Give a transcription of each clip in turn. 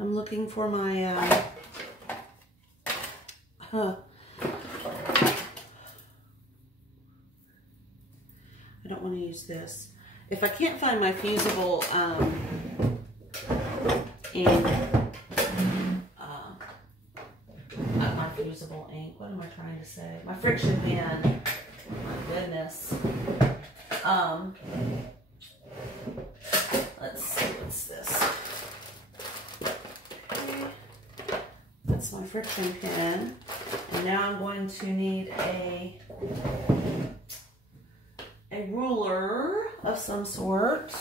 I'm looking for my, I don't want to use this. If I can't find my fusible ink, not my fusible ink, what am I trying to say? My friction pen, my goodness. Let's see, what's this? Okay. That's my friction pen. And now I'm going to need a ruler of some sort.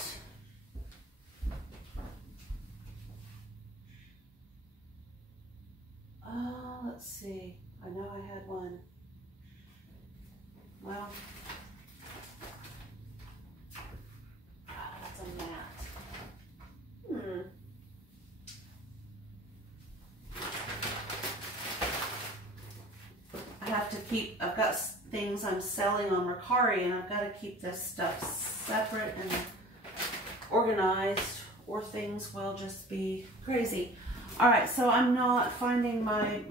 Let's see. I know I had one. Well, that's a mat. I have to keep, I've got things I'm selling on Mercari, and I've got to keep this stuff separate and organized, or things will just be crazy. All right, so I'm not finding my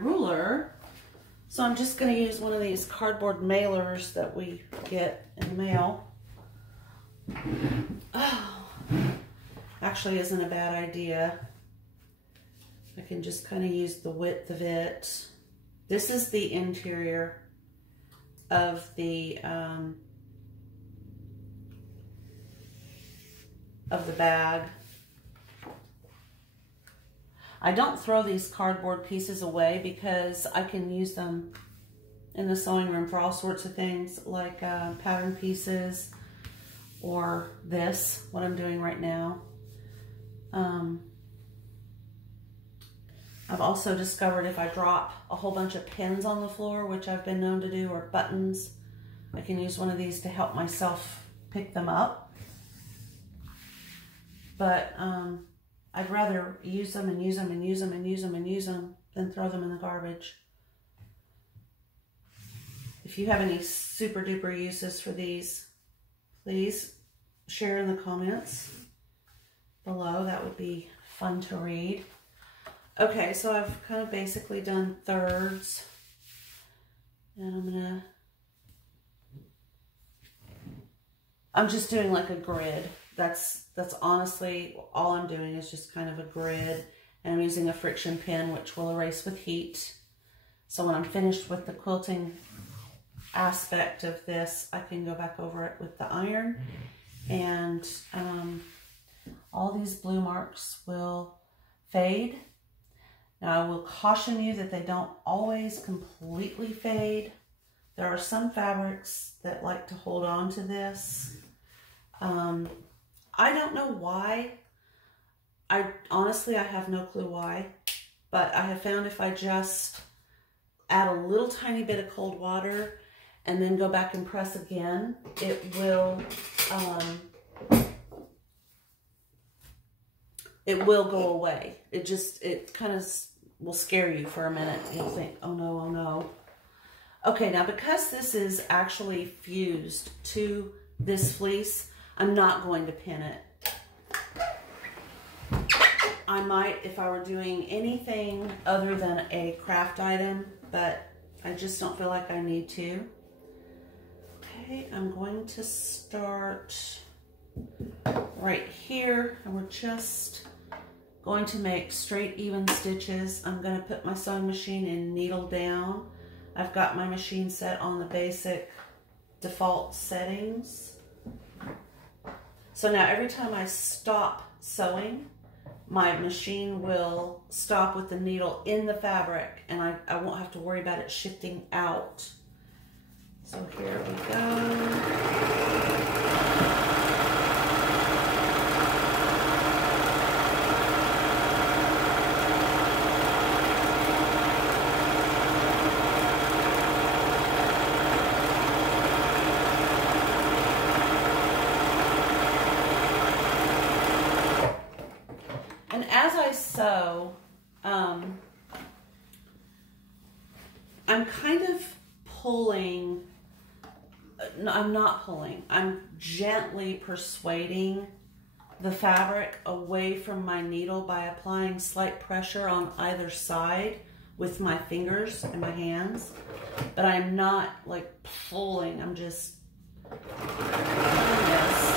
ruler, so I'm just going to use one of these cardboard mailers that we get in the mail. Oh, actually isn't a bad idea. I can just kind of use the width of it. This is the interior of the bag. I don't throw these cardboard pieces away because I can use them in the sewing room for all sorts of things, like pattern pieces, or this, what I'm doing right now. I've also discovered if I drop a whole bunch of pins on the floor, which I've been known to do, or buttons, I can use one of these to help myself pick them up. But I'd rather use them and use them and use them and use them and use them than throw them in the garbage. If you have any super duper uses for these, please share in the comments below. That would be fun to read. Okay, so I've kind of basically done thirds, and I'm just doing like a grid. That's honestly all I'm doing, is just kind of a grid, and I'm using a friction pen, which will erase with heat. So when I'm finished with the quilting aspect of this, I can go back over it with the iron, and all these blue marks will fade. Now I will caution you that they don't always completely fade. There are some fabrics that like to hold on to this. I don't know why. Honestly, I have no clue why, but I have found if I just add a little tiny bit of cold water and then go back and press again, it will go away. It kind of will scare you for a minute. You'll think, oh no, oh no. Okay, now because this is actually fused to this fleece, I'm not going to pin it. I might if I were doing anything other than a craft item, but I just don't feel like I need to. Okay, I'm going to start right here, and we're just going to make straight, even stitches. I'm going to put my sewing machine in needle down. I've got my machine set on the basic default settings. So now every time I stop sewing, my machine will stop with the needle in the fabric, and I won't have to worry about it shifting out. So here we go. As I sew, I'm kind of pulling, no, I'm not pulling. I'm gently persuading the fabric away from my needle by applying slight pressure on either side with my fingers and my hands. But I'm not like pulling, I'm just doing this.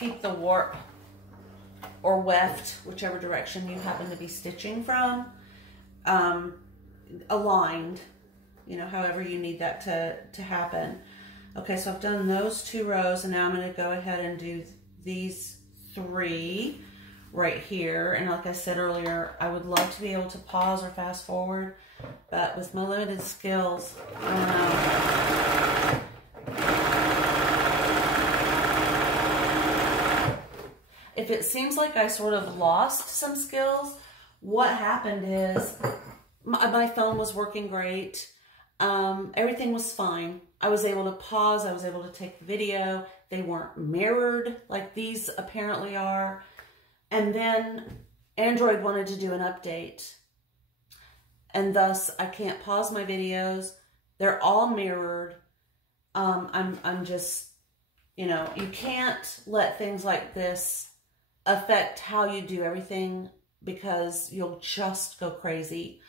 Keep the warp or weft, whichever direction you happen to be stitching from, aligned, you know, however you need that to happen. Okay, so I've done those 2 rows, and now I'm going to go ahead and do these 3 right here. And like I said earlier, I would love to be able to pause or fast forward, but with my limited skills, I don't know. If it seems like I sort of lost some skills, what happened is my phone was working great. Everything was fine. I was able to pause. I was able to take video. They weren't mirrored like these apparently are. And then Android wanted to do an update. And thus I can't pause my videos. They're all mirrored. I'm just, you know, you can't let things like this affect how you do everything, because you'll just go crazy.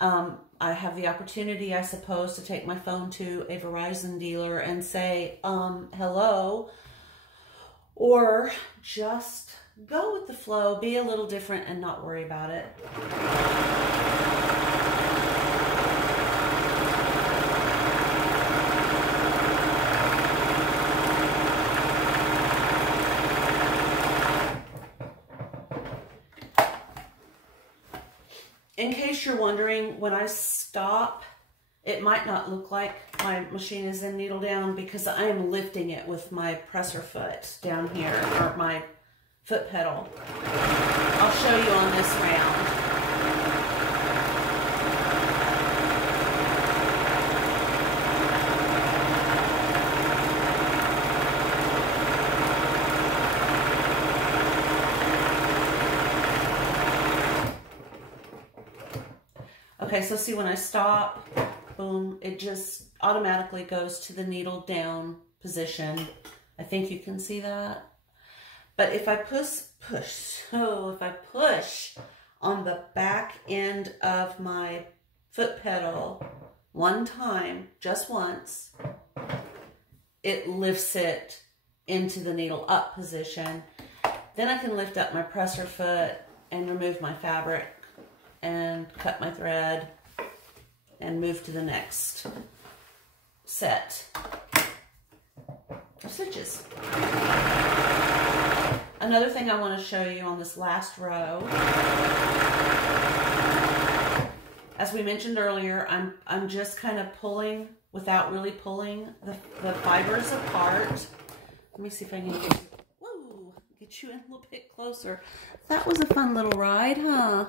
I have the opportunity, I suppose, to take my phone to a Verizon dealer and say, hello, or just go with the flow, be a little different and not worry about it. In case you're wondering, when I stop, it might not look like my machine is in needle down, because I am lifting it with my presser foot down here, or my foot pedal. I'll show you on this round. Okay, so see, when I stop, boom, it just automatically goes to the needle down position. I think you can see that. But if I push on the back end of my foot pedal one time, just once, it lifts it into the needle up position. Then I can lift up my presser foot and remove my fabric and cut my thread and move to the next set of stitches. Another thing I want to show you on this last row, as we mentioned earlier, I'm just kind of pulling without really pulling the fibers apart. Let me see if I can get you in a little bit closer. That was a fun little ride, huh?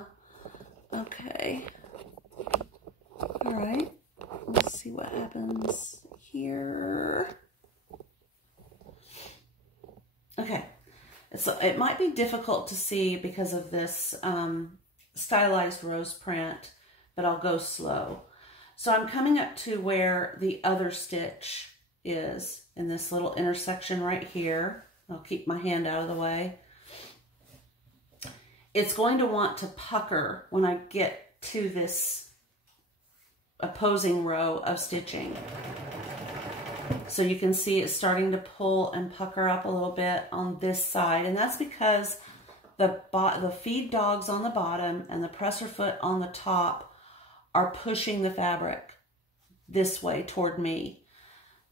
Okay. All right. Let's see what happens here. Okay. So it might be difficult to see because of this stylized rose print, but I'll go slow. So I'm coming up to where the other stitch is in this little intersection right here. I'll keep my hand out of the way. It's going to want to pucker when I get to this opposing row of stitching. So you can see it's starting to pull and pucker up a little bit on this side. And that's because the feed dogs on the bottom and the presser foot on the top are pushing the fabric this way toward me.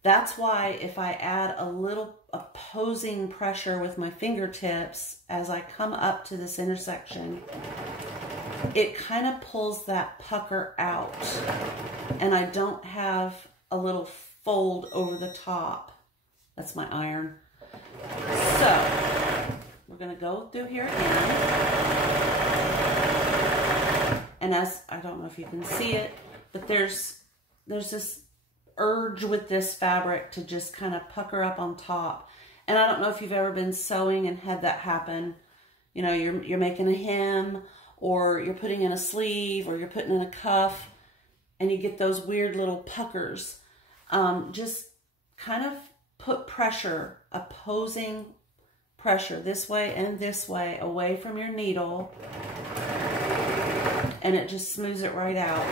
That's why if I add a little opposing pressure with my fingertips as I come up to this intersection, it kind of pulls that pucker out and I don't have a little fold over the top. That's my iron. So we're going to go through here again. And as, I don't know if you can see it, but there's this urge with this fabric to just kind of pucker up on top. And I don't know if you've ever been sewing and had that happen. You know, you're making a hem, or you're putting in a sleeve, or you're putting in a cuff, and you get those weird little puckers. Just kind of put pressure, opposing pressure this way and this way, away from your needle, and it just smooths it right out.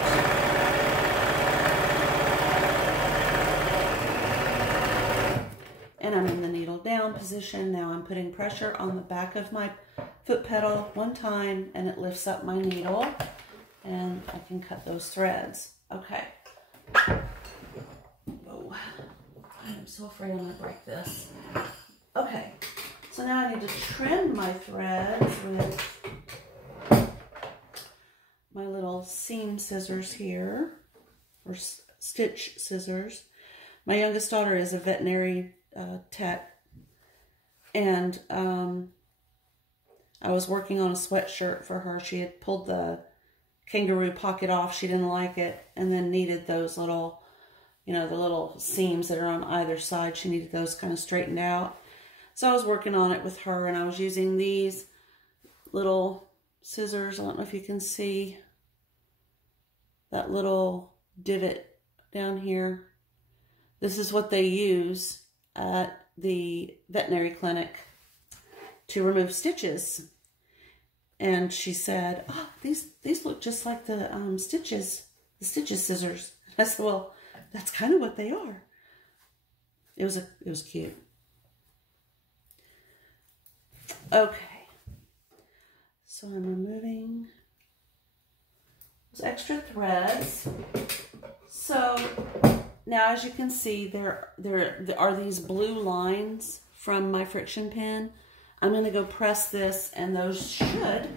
And I'm in the needle down position. Now I'm putting pressure on the back of my foot pedal one time, and it lifts up my needle, and I can cut those threads. Okay. Oh, I'm so afraid I'm gonna break this. Okay, so now I need to trim my threads with my little seam scissors here, or stitch scissors. My youngest daughter is a veterinary tech, and I was working on a sweatshirt for her. She had pulled the kangaroo pocket off. She didn't like it, and then needed those little, you know, the little seams that are on either side. She needed those kind of straightened out. So I was working on it with her, and I was using these little scissors. I don't know if you can see that little divot down here. This is what they use at the veterinary clinic to remove stitches. And she said, oh, these look just like the stitches scissors. I said, well, that's kind of what they are. It was cute. Okay. So I'm removing those extra threads. So now, as you can see, there are these blue lines from my friction pin. I'm going to go press this, and those should,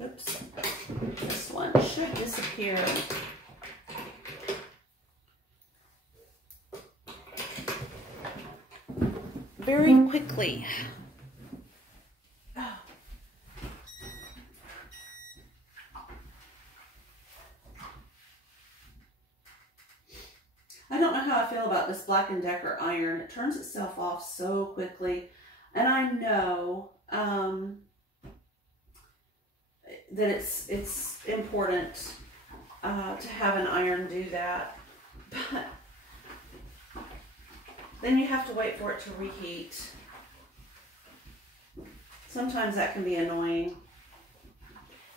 oops, this one should disappear. Very quickly. I don't know how I feel about this Black & Decker iron. It turns itself off so quickly. And I know that it's important to have an iron do that. But then you have to wait for it to reheat. Sometimes that can be annoying.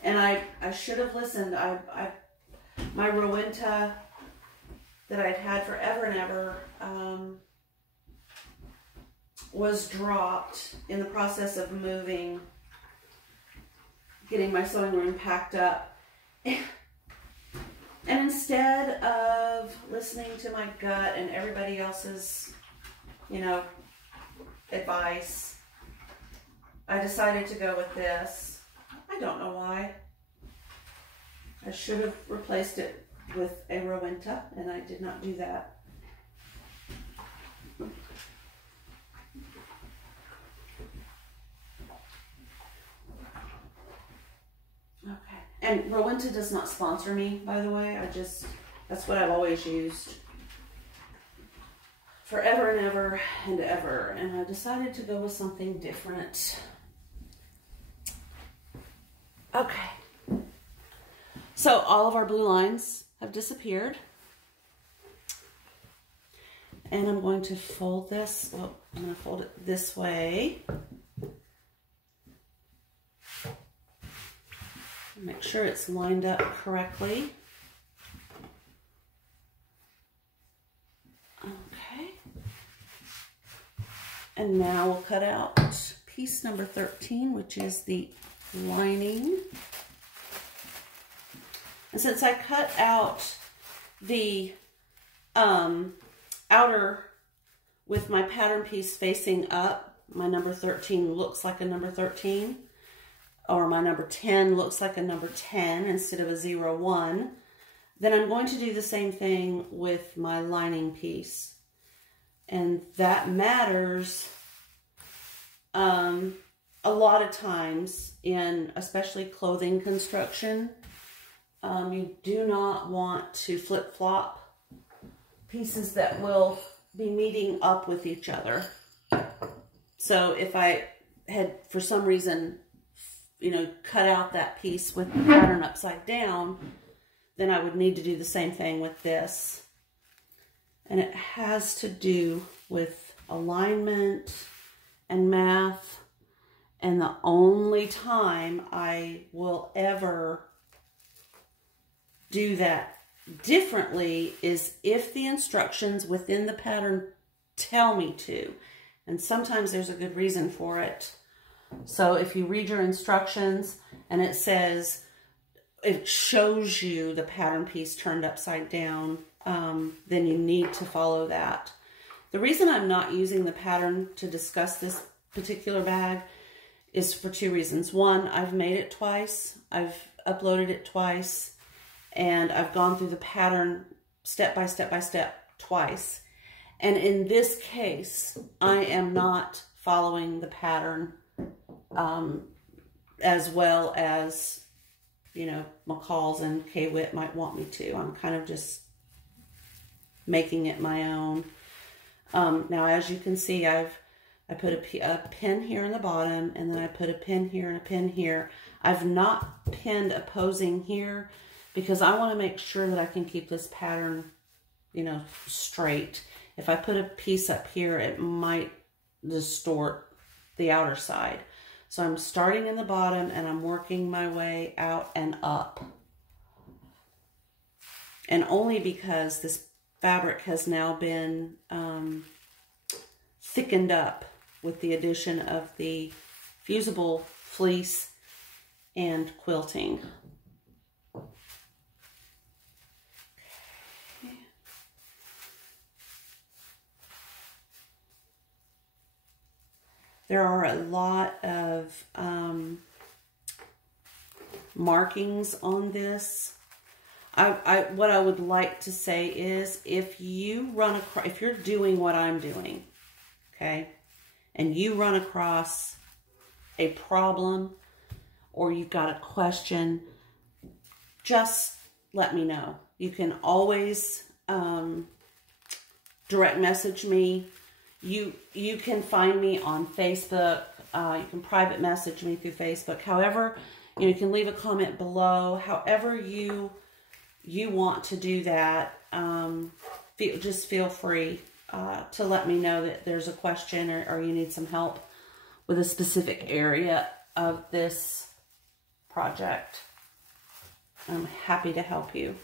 And I should have listened. My Rowenta that I'd had forever and ever was dropped in the process of moving, getting my sewing room packed up. And instead of listening to my gut and everybody else's, you know, advice, I decided to go with this. I don't know why. I should have replaced it with a Rowenta, and I did not do that. Okay, and Rowenta does not sponsor me, by the way. That's what I've always used forever and ever and ever, and I decided to go with something different. Okay, so all of our blue lines have disappeared, and I'm going to fold this. Well, I'm going to fold it this way. Make sure it's lined up correctly. Okay. And now we'll cut out piece number 13, which is the lining. And since I cut out the outer with my pattern piece facing up, my number 13 looks like a number 13, or my number 10 looks like a number 10 instead of a 0, 1, then I'm going to do the same thing with my lining piece. And that matters a lot of times in especially clothing construction, you do not want to flip-flop pieces that will be meeting up with each other. So if I had, for some reason, you know, cut out that piece with the pattern upside down, then I would need to do the same thing with this. And it has to do with alignment and math. And the only time I will ever do that differently is if the instructions within the pattern tell me to. And sometimes there's a good reason for it. So if you read your instructions and it says, it shows you the pattern piece turned upside down, then you need to follow that. The reason I'm not using the pattern to discuss this particular bag is for two reasons. One, I've made it twice, I've uploaded it twice, and I've gone through the pattern step by step by step twice. And in this case, I am not following the pattern as well as, you know, McCalls and K-Wit might want me to. I'm kind of just making it my own. Now, as you can see, I put a pin here in the bottom, and then I put a pin here and a pin here. I've not pinned opposing here because I want to make sure that I can keep this pattern, you know, straight. If I put a piece up here, it might distort the outer side. So I'm starting in the bottom and I'm working my way out and up. And only because this fabric has now been thickened up with the addition of the fusible fleece and quilting. There are a lot of markings on this. What I would like to say is, if you run across, if you're doing what I'm doing, okay, and you run across a problem or you've got a question, just let me know. You can always direct message me. You can find me on Facebook. You can private message me through Facebook. However, you can leave a comment below. However you want to do that, just feel free to let me know that there's a question or you need some help with a specific area of this project. I'm happy to help you.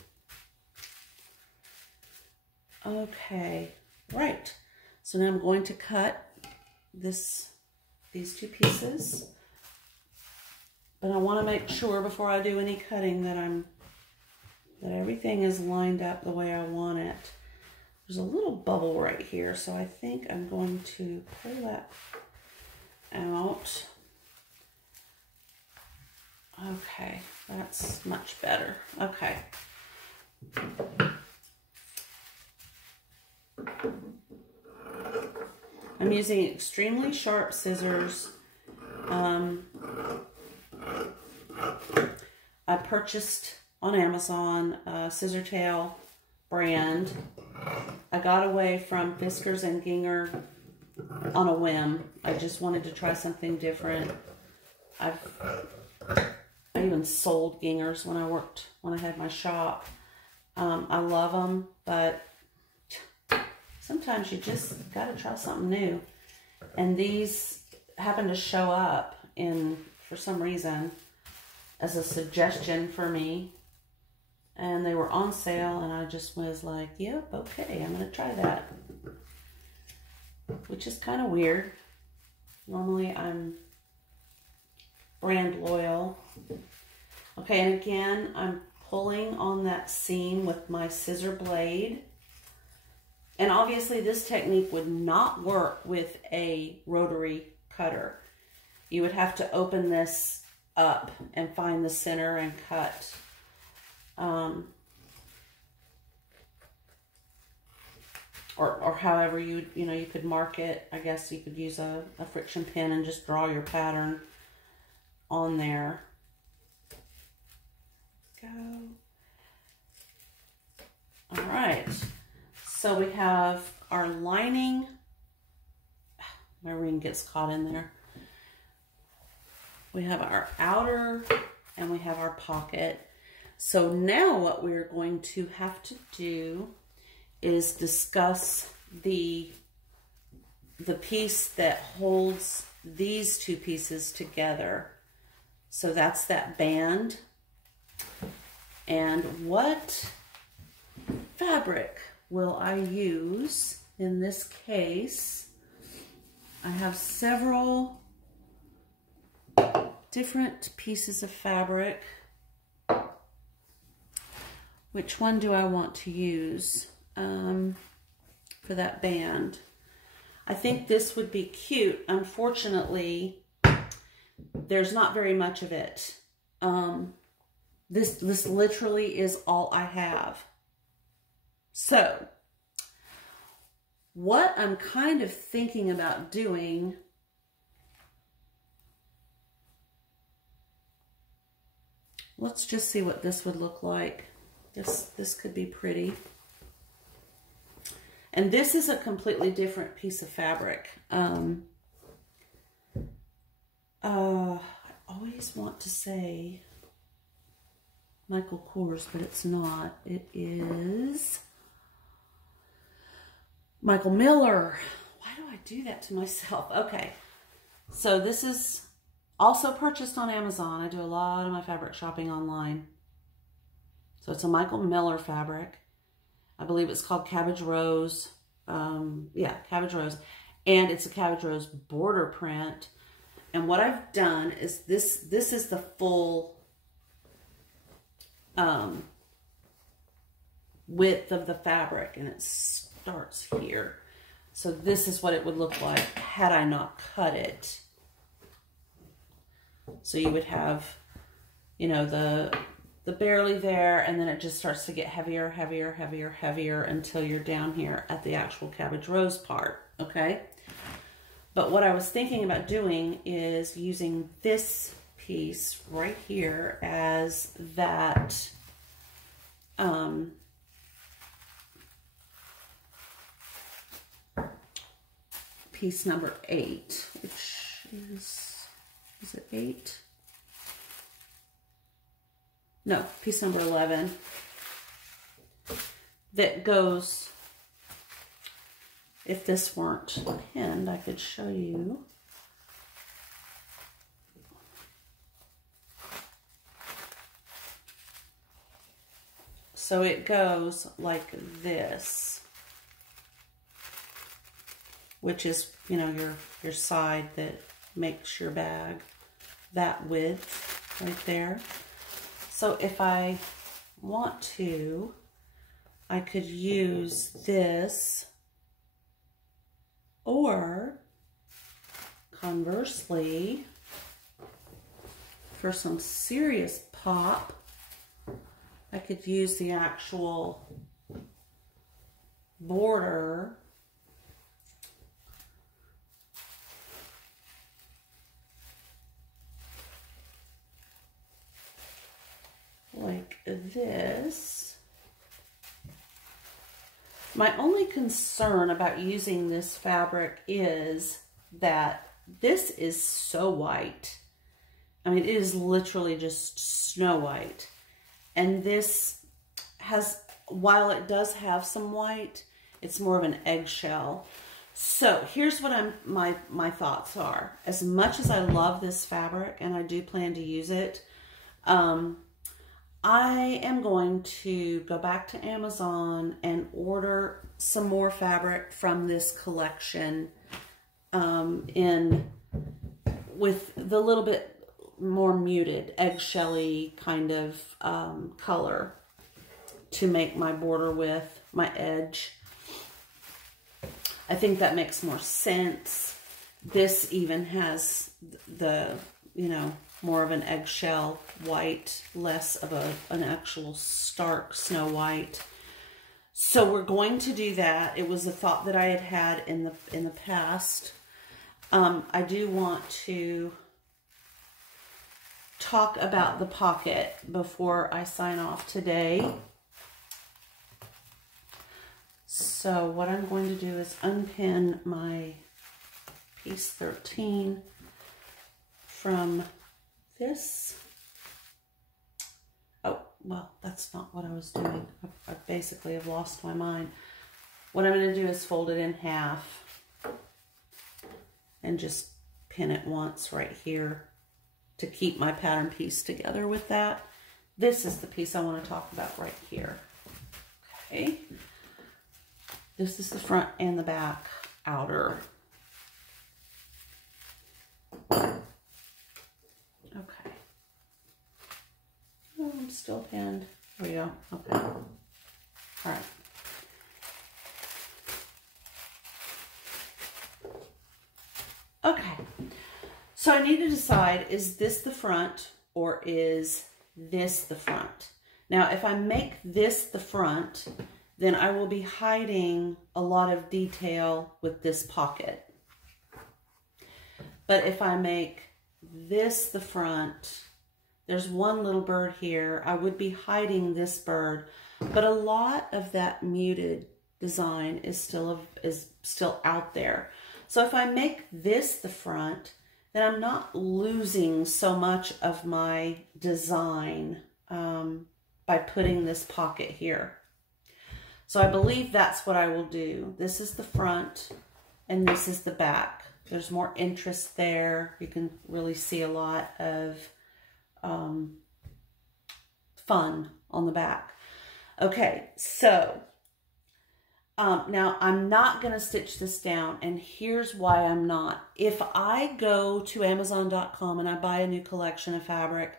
Okay, right. So now I'm going to cut these two pieces, but I want to make sure before I do any cutting that everything is lined up the way I want it. There's a little bubble right here, so I think I'm going to pull that out. Okay, that's much better. Okay. I'm using extremely sharp scissors. I purchased on Amazon a scissor tail brand. I got away from Fiskars and Ginger on a whim. I just wanted to try something different. I even sold Gingers when I had my shop. I love them, but sometimes you just got to try something new. And these happen to show up for some reason, as a suggestion for me. And they were on sale, and I just was like, yep, okay, I'm going to try that. Which is kind of weird. Normally I'm brand loyal. Okay, and again, I'm pulling on that seam with my scissor blade. And obviously this technique would not work with a rotary cutter. You would have to open this up and find the center and cut. Or however you could mark it. I guess you could use a friction pin and just draw your pattern. on there. Go. All right. So we have our lining. My ring gets caught in there. We have our outer and we have our pocket. So now what we're going to have to do is discuss the piece that holds these two pieces together. So that's that band. And what fabric will I use in this case? I have several different pieces of fabric. Which one do I want to use for that band? I think this would be cute. Unfortunately, there's not very much of it. This literally is all I have. So, what I'm kind of thinking about doing, let's just see what this would look like. This could be pretty. And this is a completely different piece of fabric. I always want to say Michael Kors, but it's not. It is Michael Miller. Why do I do that to myself? Okay. So this is also purchased on Amazon. I do a lot of my fabric shopping online. So it's a Michael Miller fabric. I believe it's called Cabbage Rose. Yeah, Cabbage Rose. And it's a Cabbage Rose border print. And what I've done is this is the full width of the fabric, and it starts here. So this is what it would look like had I not cut it. So you would have, you know, the barely there, and then it just starts to get heavier, heavier, heavier, heavier until you're down here at the actual Cabbage Rose part, okay? But what I was thinking about doing is using this piece right here as that piece number 8, which is it 8? No, piece number 11, that goes, if this weren't pinned, I could show you. So it goes like this, which is, you know, your side that makes your bag that width right there. So if I want to, I could use this, or conversely, for some serious pop, I could use the actual border like this. My only concern about using this fabric is that this is so white. I mean, it is literally just snow white. And this has, while it does have some white, it's more of an eggshell. So here's what my thoughts are. As much as I love this fabric, and I do plan to use it, I am going to go back to Amazon and order some more fabric from this collection with the little bit more muted, eggshelly kind of color to make my border with, my edge. I think that makes more sense. This even has the, you know, more of an eggshell white, less of an actual stark snow white. So we're going to do that. It was a thought that I had had in the past. I do want to talk about the pocket before I sign off today. So what I'm going to do is unpin my piece 13 from this. Oh, well, that's not what I was doing. I basically have lost my mind. What I'm going to do is fold it in half and just pin it once right here to keep my pattern piece together with that. This is the piece I want to talk about right here. Okay. This is the front and the back outer. Okay. Oh, I'm still pinned. There we go. Okay. All right. Okay. So I need to decide, is this the front or is this the front? Now, if I make this the front, then I will be hiding a lot of detail with this pocket. But if I make this the front, there's one little bird here. I would be hiding this bird, but a lot of that muted design is still out there. So if I make this the front, then I'm not losing so much of my design by putting this pocket here. So I believe that's what I will do. This is the front and this is the back. There's more interest there. You can really see a lot of fun on the back. Okay, so now I'm not going to stitch this down, and here's why I'm not. If I go to Amazon.com and I buy a new collection of fabric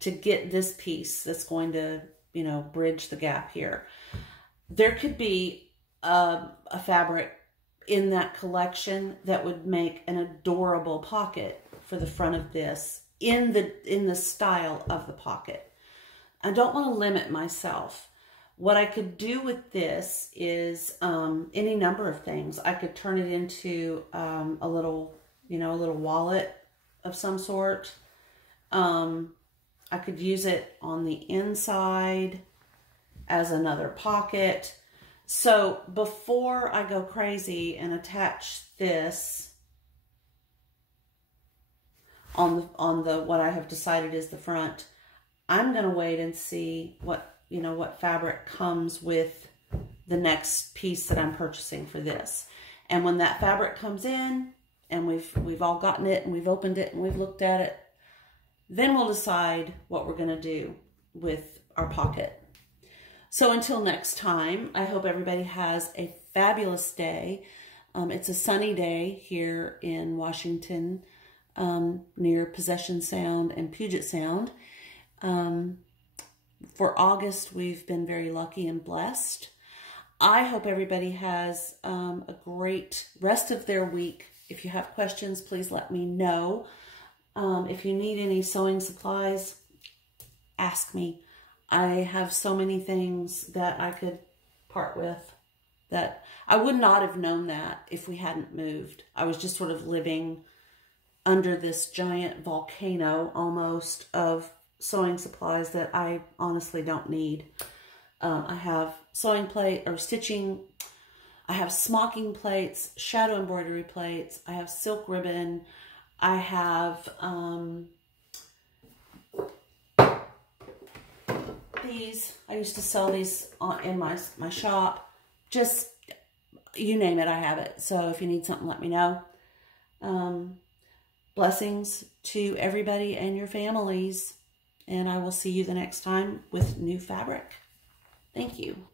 to get this piece that's going to, you know, bridge the gap here, there could be a fabric in that collection that would make an adorable pocket for the front of this in the style of the pocket. I don't want to limit myself. What I could do with this is any number of things. I could turn it into a little wallet of some sort. I could use it on the inside as another pocket. So before I go crazy and attach this on the what I have decided is the front, I'm going to wait and see what fabric comes with the next piece that I'm purchasing for this. And when that fabric comes in and we've all gotten it and we've opened it and we've looked at it, then we'll decide what we're going to do with our pocket. So until next time, I hope everybody has a fabulous day. It's a sunny day here in Washington, near Possession Sound and Puget Sound. For August, we've been very lucky and blessed. I hope everybody has a great rest of their week. If you have questions, please let me know. If you need any sewing supplies, ask me. I have so many things that I could part with that I would not have known that if we hadn't moved. I was just sort of living under this giant volcano almost of sewing supplies that I honestly don't need. I have sewing plate or stitching. I have smocking plates, shadow embroidery plates. I have silk ribbon. I have these. I used to sell these in my shop. Just, you name it, I have it. So if you need something, let me know. Blessings to everybody and your families. And I will see you the next time with new fabric. Thank you.